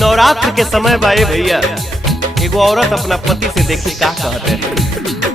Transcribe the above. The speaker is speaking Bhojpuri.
नवरात्र के समय बाए भैया एगो औरत अपना पति से देखी का कहते हैं।